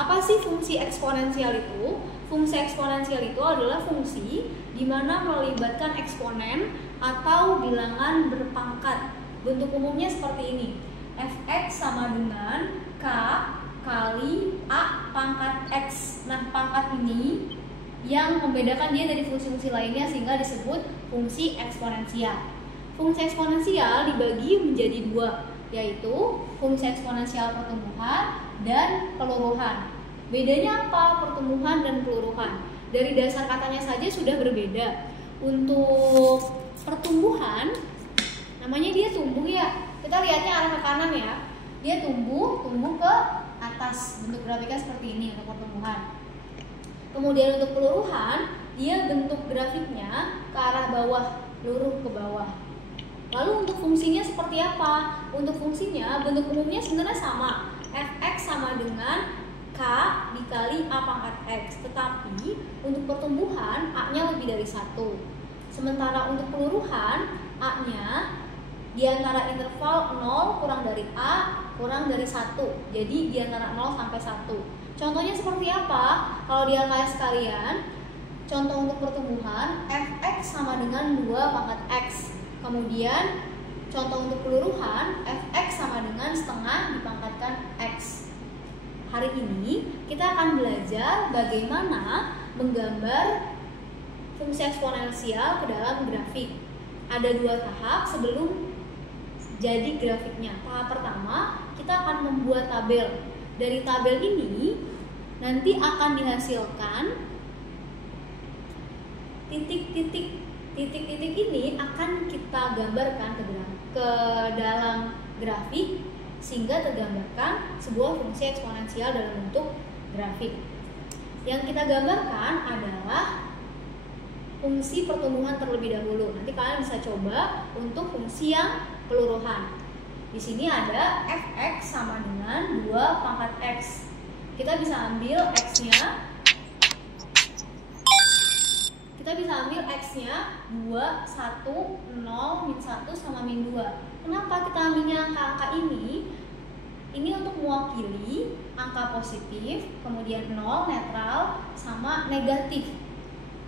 Apa sih fungsi eksponensial itu? Fungsi eksponensial itu adalah fungsi di mana melibatkan eksponen atau bilangan berpangkat. Bentuk umumnya seperti ini. Fx sama dengan K kali A pangkat X. Nah, pangkat ini yang membedakan dia dari fungsi-fungsi lainnya sehingga disebut fungsi eksponensial. Fungsi eksponensial dibagi menjadi dua, yaitu fungsi eksponensial pertumbuhan dan peluruhan. Bedanya apa pertumbuhan dan peluruhan? Dari dasar katanya saja sudah berbeda. Untuk pertumbuhan, namanya dia tumbuh ya. Kita lihatnya arah ke kanan ya. Dia tumbuh ke atas. Bentuk grafiknya seperti ini untuk pertumbuhan. Kemudian untuk peluruhan, dia bentuk grafiknya ke arah bawah, luruh ke bawah. Lalu untuk fungsinya seperti apa? Untuk fungsinya, bentuk umumnya sebenarnya sama. Fx sama dengan K dikali A pangkat X. Tetapi untuk pertumbuhan, A-nya lebih dari 1. Sementara untuk peluruhan, A-nya di antara interval 0 kurang dari A kurang dari 1. Jadi di antara 0 sampai 1. Contohnya seperti apa? Kalau di angka sekalian, contoh untuk pertumbuhan, Fx sama dengan 2 pangkat X. Kemudian contoh untuk peluruhan, Fx sama dengan setengah dipangkatkan X. Hari ini kita akan belajar bagaimana menggambar fungsi eksponensial ke dalam grafik. Ada 2 tahap sebelum jadi grafiknya. Tahap pertama, kita akan membuat tabel. Dari tabel ini nanti akan dihasilkan titik-titik ini akan kita gambarkan ke dalam grafik sehingga tergambarkan sebuah fungsi eksponensial dalam bentuk grafik. Yang kita gambarkan adalah fungsi pertumbuhan terlebih dahulu. Nanti kalian bisa coba untuk fungsi yang peluruhan. Di sini ada Fx sama dengan 2 pangkat X. Kita bisa ambil X-nya. Kita bisa ambil X-nya 2, 1, 0, min 1, sama min 2. Kenapa kita ambilnya angka-angka ini? Ini untuk mewakili angka positif, kemudian 0, netral, sama negatif.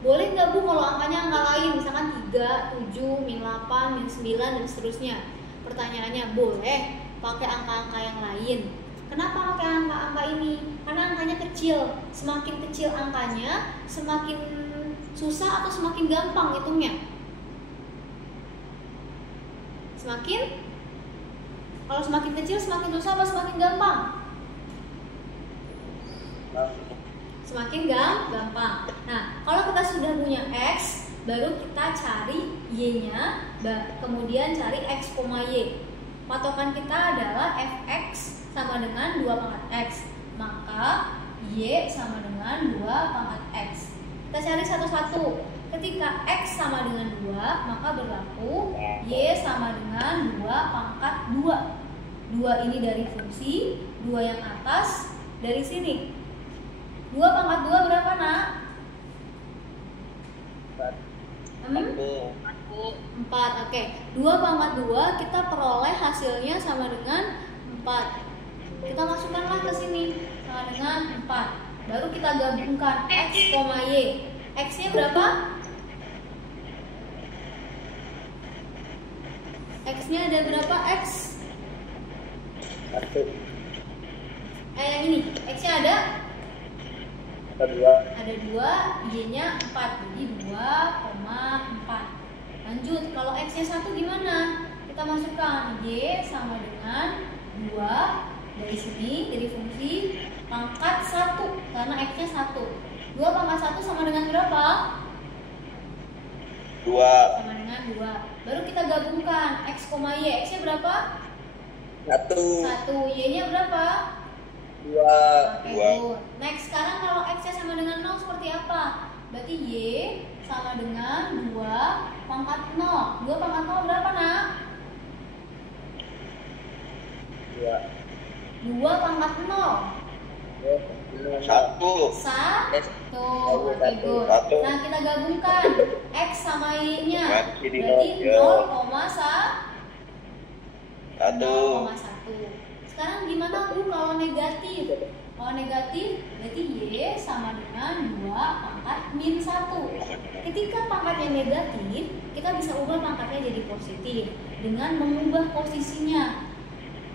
Boleh nggak Bu kalau angkanya angka lain, misalkan 3, 7, min 8, min 9, dan seterusnya? Pertanyaannya, boleh pakai angka-angka yang lain. Kenapa pakai angka-angka ini? Karena angkanya kecil. Semakin kecil angkanya, semakin susah atau semakin gampang hitungnya? Kalau semakin kecil semakin susah apa semakin gampang? Semakin gampang. Nah, kalau kita sudah punya X, baru kita cari Y-nya, kemudian cari X, Y. Patokan kita adalah Fx sama dengan 2 pangkat X. Maka Y sama dengan 2 pangkat X. Kita cari satu-satu. Ketika X sama dengan 2, maka berlaku Y sama dengan 2 pangkat 2. 2 ini dari fungsi, 2 yang atas dari sini. 2 pangkat 2 berapa, Nak? 4. Oke. 2 pangkat 2 kita peroleh hasilnya sama dengan 4. Kita masukkanlah ke sini sama dengan 4. Baru kita gabungkan X, Y. X-nya berapa? X-nya ada berapa X? 1. Yang ini. X-nya ada? Ada 2, Y-nya 4. Jadi 2,4. Lanjut, kalau X-nya 1 gimana? Kita masukkan Y sama dengan 2 dari sini, jadi fungsi pangkat 1 karena X-nya 1. 2 pangkat 1 sama dengan berapa? 2. Sama dengan 2. Baru kita gabungkan X, Y. X-nya berapa? 1. Y-nya berapa? 2. Next, sekarang kalau X-nya sama dengan 0 seperti apa? Berarti Y sama dengan 2 pangkat 0. 2 pangkat 0 berapa, Nak? 2 pangkat 0. 1. Oke, good. Nah, kita gabungkan X sama Y-nya. Berarti 0,1. Sekarang gimana Bu kalau negatif? Kalau negatif sama dengan 2 pangkat min 1. Ketika pangkatnya negatif, kita bisa ubah pangkatnya jadi positif dengan mengubah posisinya.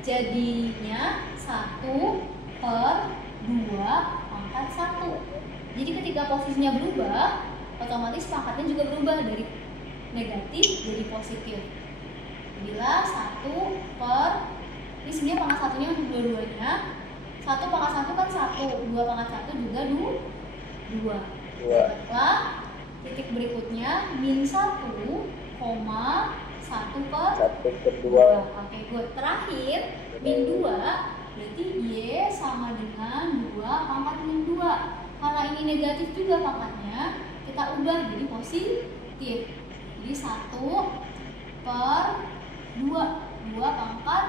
Jadinya 1 per 2 pangkat 1. Jadi ketika posisinya berubah, otomatis pangkatnya juga berubah dari negatif jadi positif. Bila 1 per, ini sebenarnya pangkat satunya untuk dua-duanya. 1 pangkat 1 kan 1, 2 pangkat 1 juga 2. Dapatlah titik berikutnya min 1, 1 per 2. Oke, good. Terakhir min 2, berarti Y sama dengan 2 pangkat min 2. Karena ini negatif juga pangkatnya, kita ubah jadi positif. Jadi 1 per 2 pangkat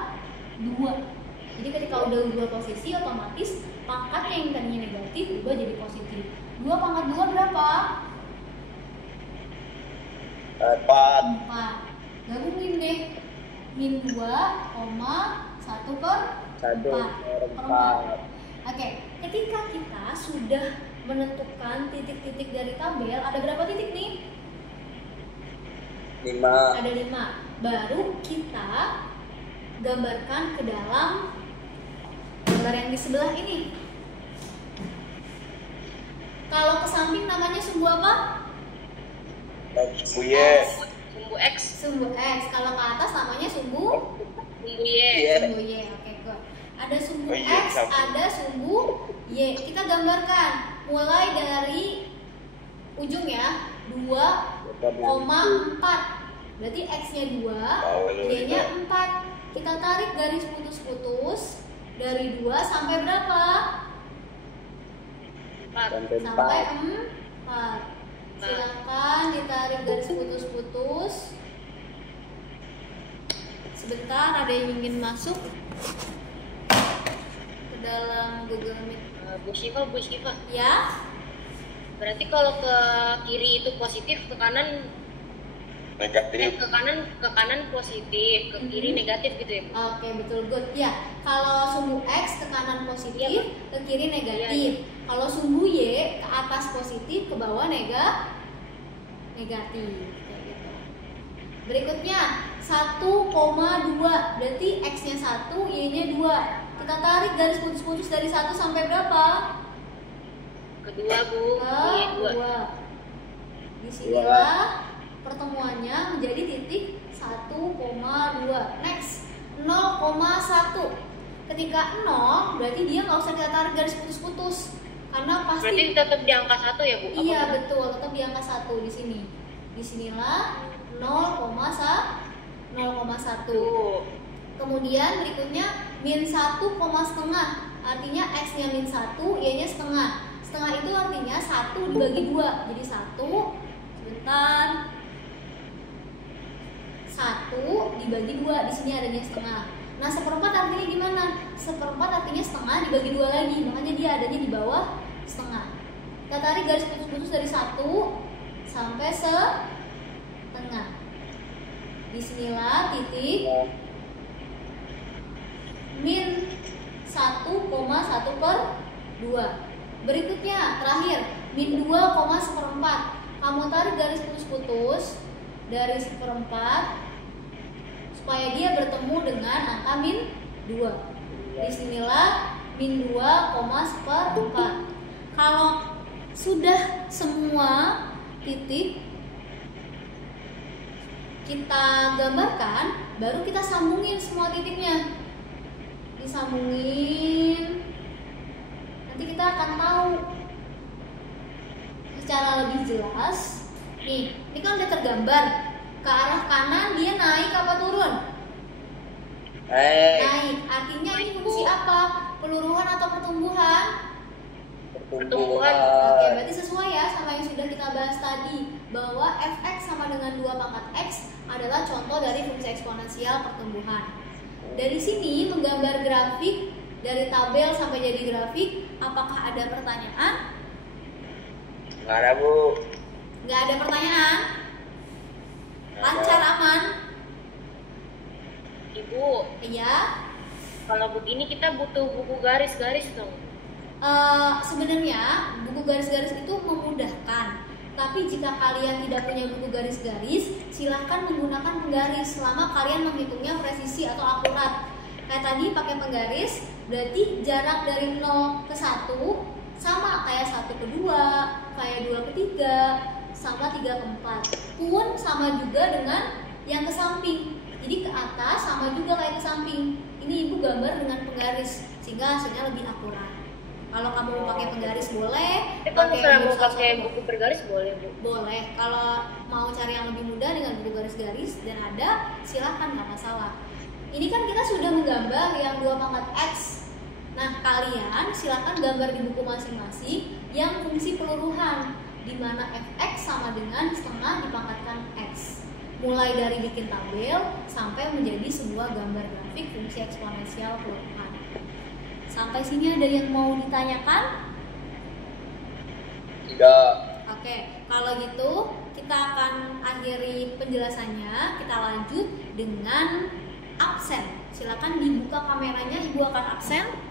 2. Jadi ketika udah ubah posisi, otomatis pangkatnya yang tadinya negatif ubah jadi positif. 2 pangkat 2 berapa? 4. Gabungin deh. Min 2, 1 per 4. Oke, ketika kita sudah menentukan titik-titik dari tabel, ada berapa titik nih? 5. Ada 5. Baru kita gambarkan ke dalam gambar yang di sebelah ini. Kalau ke samping namanya sumbu apa? Sumbu Y. Sumbu X. Sumbu X. Kalau ke atas namanya sumbu Y. Sumbu Y. Oke, good. Ada sumbu X, ada sumbu Y. Kita gambarkan mulai dari ujung ya, 2,4. Berarti X-nya 2, Y-nya 4. Kita tarik garis putus-putus dari 2 sampai berapa? 4. Sampai 4. Silakan ditarik garis putus-putus. Sebentar, ada yang ingin masuk ke dalam Google Meet. Bu Syifa. Ya? Berarti kalau ke kiri itu positif, ke kanan Negatif. ke kanan positif, ke kiri negatif gitu ya, Bu? Oke, betul, good. Ya, kalau sumbu X ke kanan positif, ke kiri negatif. Kalau sumbu Y ke atas positif, ke bawah negatif. Kayak gitu. Berikutnya 1,2. Berarti X-nya 1, Y-nya 2. Kita tarik garis putus-putus dari 1 sampai berapa? Kedua, Bu. Ke 2. Disinilah pertemuannya menjadi titik 1,2. Next, 0,1. Ketika 0, berarti dia nggak usah kita tarik garis putus-putus, karena pasti Berarti tetap di angka 1 ya, Bu? iya betul, tetap di angka 1 di sini. Disinilah 0,1. Kemudian berikutnya min 1,5. Artinya X-nya min 1, Y-nya setengah. Setengah itu artinya 1 dibagi 2. Jadi 1, sebentar, 1 dibagi 2, di sini adanya setengah. Nah, seperempat artinya gimana? Seperempat artinya setengah dibagi 2 lagi, makanya dia adanya di bawah setengah. Kita tarik garis putus-putus dari 1 sampai setengah. Disinilah titik min 1,1 per 2. Berikutnya, terakhir, min 2,1. Kamu tarik garis putus-putus dari 1/4 supaya dia bertemu dengan angka min 2. Disinilah min 2,1. Kalau sudah semua titik kita gambarkan, baru kita sambungin semua titiknya. Disambungin, nanti kita akan tahu secara lebih jelas. Nih, ini kan udah tergambar. Ke arah kanan dia naik apa turun? Naik. Artinya ini fungsi apa? Peluruhan atau pertumbuhan? Pertumbuhan. Oke, berarti sesuai ya sama yang sudah kita bahas tadi, bahwa fx sama dengan 2 pangkat x adalah contoh dari fungsi eksponensial pertumbuhan. Dari sini menggambar grafik dari tabel sampai jadi grafik, apakah ada pertanyaan? Nggak ada, Bu. Nggak ada pertanyaan? Lancar, aman? Ibu, Iya. kalau begini kita butuh buku garis-garis dong. Sebenarnya buku buku garis-garis itu memudahkan. Tapi jika kalian tidak punya buku garis-garis, silahkan menggunakan penggaris selama kalian menghitungnya presisi atau akurat. Kayak tadi pakai penggaris, berarti jarak dari 0 ke 1 sama kayak 1 ke 2, kayak 2 ke 3, sama 3 ke 4. Pun sama juga dengan yang ke samping. Jadi ke atas sama juga kayak ke samping. Ini ibu gambar dengan penggaris sehingga hasilnya lebih akurat. Kalau kamu mau pakai penggaris boleh. Kalau misalnya mau pakai buku bergaris boleh Bu? Boleh. Kalau mau cari yang lebih mudah dengan buku garis-garis dan ada, silakan, nggak masalah. Ini kan kita sudah menggambar yang 2 pangkat X. Nah, kalian silakan gambar di buku masing-masing yang fungsi peluruhan, di mana fx sama dengan setengah dipangkatkan x. Mulai dari bikin tabel sampai menjadi sebuah gambar grafik fungsi eksponensial peluruhan. Sampai sini ada yang mau ditanyakan? Tidak. Oke, kalau gitu kita akan akhiri penjelasannya. Kita lanjut dengan absen. Silakan dibuka kameranya, ibu akan absen.